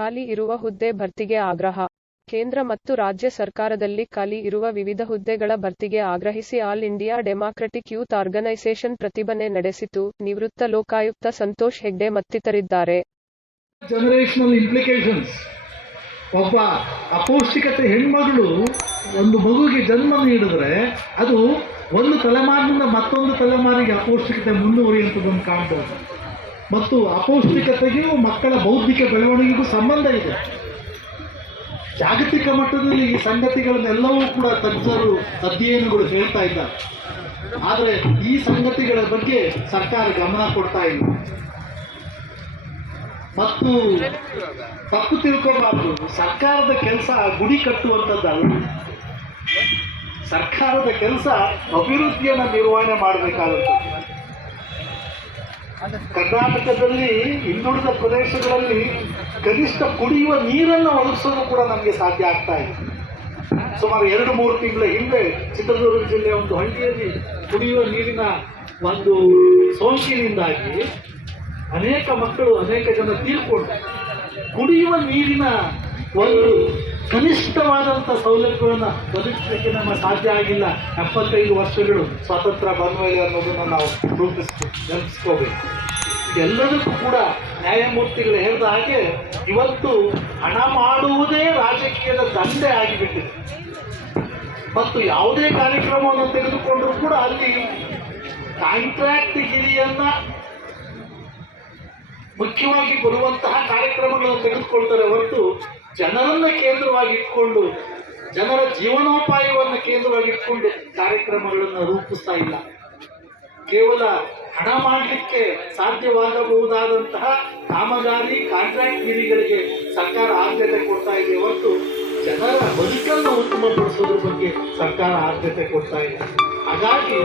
ಖಾಲಿ ಇರುವ ಹುದ್ದೆ ಭರ್ತಿಗೆ ಆಗ್ರಹ. ಕೇಂದ್ರ ಮತ್ತು ರಾಜ್ಯ ಸರ್ಕಾರದಲ್ಲಿ ಖಾಲಿ ಇರುವ ವಿವಿಧ ಹುದ್ದೆಗಳ ಭರ್ತಿಗೆ ಆಗ್ರಹಿಸಿ All India Democratic Youth Organisation ಪ್ರತಿಭಟನೆ ನಡೆಸಿತು. ನಿವೃತ್ತ ಲೋಕಾಯುಕ್ತ ಸಂತೋಷ್ ಹೆಗ್ಡೆ ಮತ್ತಿತರಿದ್ದಾರೆ. ಜನರೇಷನಲ್ ಇಂಪ್ಲಿಕೇಶನ್ಸ್ ಒಬ್ಬ ಅಪೌಷ್ಟಿಕತೆ ಹೆಣ್ಮಗಳು ಒಂದು ಮಗುವಿಗೆ ಜನ್ಮ ನೀಡಿದ್ರೆ ಅದು ಒಂದು ತಲೆಮಾರಿನಿಂದ ಮತ್ತೊಂದು ತಲೆಮಾರಿಗೆ ಅಪೌಷ್ಟಿಕತೆ ಮುಂದುವರಿಯುವಂಥದ್ದನ್ನು ಕಾಣ್ಬೋದು. ಮತ್ತು ಅಪೌಷ್ಟಿಕತೆಗೂ ಮಕ್ಕಳ ಬೌದ್ಧಿಕ ಬೆಳವಣಿಗೆಗೂ ಸಂಬಂಧ ಇದೆ. ಜಾಗತಿಕ ಮಟ್ಟದಲ್ಲಿ ಈ ಸಂಗತಿಗಳನ್ನೆಲ್ಲವೂ ಕೂಡ ತಜ್ಞರು ಅಧ್ಯಯನಗಳು ಹೇಳ್ತಾ ಇದ್ದಾರೆ. ಆದರೆ ಈ ಸಂಗತಿಗಳ ಬಗ್ಗೆ ಸರ್ಕಾರ ಗಮನ ಕೊಡ್ತಾ ಇಲ್ಲ. ಮತ್ತು ತಪ್ಪು ತಿಳ್ಕೊಬಾರ್ದು. ಸರ್ಕಾರದ ಕೆಲಸ ಗುಡಿ ಕಟ್ಟುವಂಥದ್ದಲ್ಲ. ಸರ್ಕಾರದ ಕೆಲಸ ಅಭಿವೃದ್ಧಿಯನ್ನು ನಿರ್ವಹಣೆ ಮಾಡಬೇಕಾಗುತ್ತೆ. ಕರ್ನಾಟಕದಲ್ಲಿ ಹಿಂದುಳಿದ ಪ್ರದೇಶಗಳಲ್ಲಿ ಕನಿಷ್ಠ ಕುಡಿಯುವ ನೀರನ್ನು ಒದಗಿಸೋದು ಕೂಡ ನಮಗೆ ಸಾಧ್ಯ ಆಗ್ತಾ ಇದೆ. ಸುಮಾರು ಎರಡು ಮೂರು ತಿಂಗಳ ಹಿಂದೆ ಚಿತ್ರದುರ್ಗ ಜಿಲ್ಲೆಯ ಒಂದು ಹಳ್ಳಿಯಲ್ಲಿ ಕುಡಿಯುವ ನೀರಿನ ಒಂದು ಸೋಂಕಿನಿಂದಾಗಿ ಅನೇಕ ಮಕ್ಕಳು, ಅನೇಕ ಜನ ತೀರ್ಕೊಂಡು ಕುಡಿಯುವ ನೀರಿನ ಒಂದು ಕನಿಷ್ಠವಾದಂಥ ಸೌಲಭ್ಯವನ್ನು ಒದಗಿಸಲಿಕ್ಕೆ ನಮ್ಮ ಸಾಧ್ಯ ಆಗಿಲ್ಲ. ಎಪ್ಪತ್ತೈದು ವರ್ಷಗಳು ಸ್ವಾತಂತ್ರ್ಯ ಬಂದ ಮೇಲೆ ಅನ್ನೋದನ್ನು ನಾವು ರೂಪಿಸ್ಕೊ, ನೆನಪಿಸ್ಕೋಬೇಕು. ಎಲ್ಲದಕ್ಕೂ ಕೂಡ ನ್ಯಾಯಮೂರ್ತಿಗಳು ಹೇಳಿದ ಹಾಗೆ ಇವತ್ತು ಹಣ ಮಾಡುವುದೇ ರಾಜಕೀಯದ ದಂಡೆ ಆಗಿಬಿಟ್ಟಿದೆ. ಮತ್ತು ಯಾವುದೇ ಕಾರ್ಯಕ್ರಮವನ್ನು ತೆಗೆದುಕೊಂಡರೂ ಕೂಡ ಅಲ್ಲಿ ಕಾಂಟ್ರಾಕ್ಟ್ ಗಿರಿಯನ್ನು ಮುಖ್ಯವಾಗಿ ಬರುವಂತಹ ಕಾರ್ಯಕ್ರಮಗಳನ್ನು ತೆಗೆದುಕೊಳ್ತಾರೆ ಹೊರತು ಜನರನ್ನ ಕೇಂದ್ರವಾಗಿ ಇಟ್ಕೊಂಡು ಜನರ ಜೀವನೋಪಾಯವನ್ನು ಕೇಂದ್ರವಾಗಿ ಕಾರ್ಯಕ್ರಮಗಳನ್ನು ರೂಪಿಸ್ತಾ ಇಲ್ಲ. ಕೇವಲ ಹಣ ಮಾಡಲಿಕ್ಕೆ ಸಾಧ್ಯವಾಗಬಹುದಾದಂತಹ ಕಾಮಗಾರಿ, ಕಾಂಟ್ರಾಕ್ಟ್ ಗಿರಿಗಳಿಗೆ ಸರ್ಕಾರ ಆದ್ಯತೆ ಕೊಡ್ತಾ ಇದೆ ಹೊರತು ಜನರ ಬದುಕನ್ನು ಉತ್ತಮಪಡಿಸೋದ್ರ ಬಗ್ಗೆ ಸರ್ಕಾರ ಆದ್ಯತೆ ಕೊಡ್ತಾ ಇದೆ ಹಾಗಾಗಿ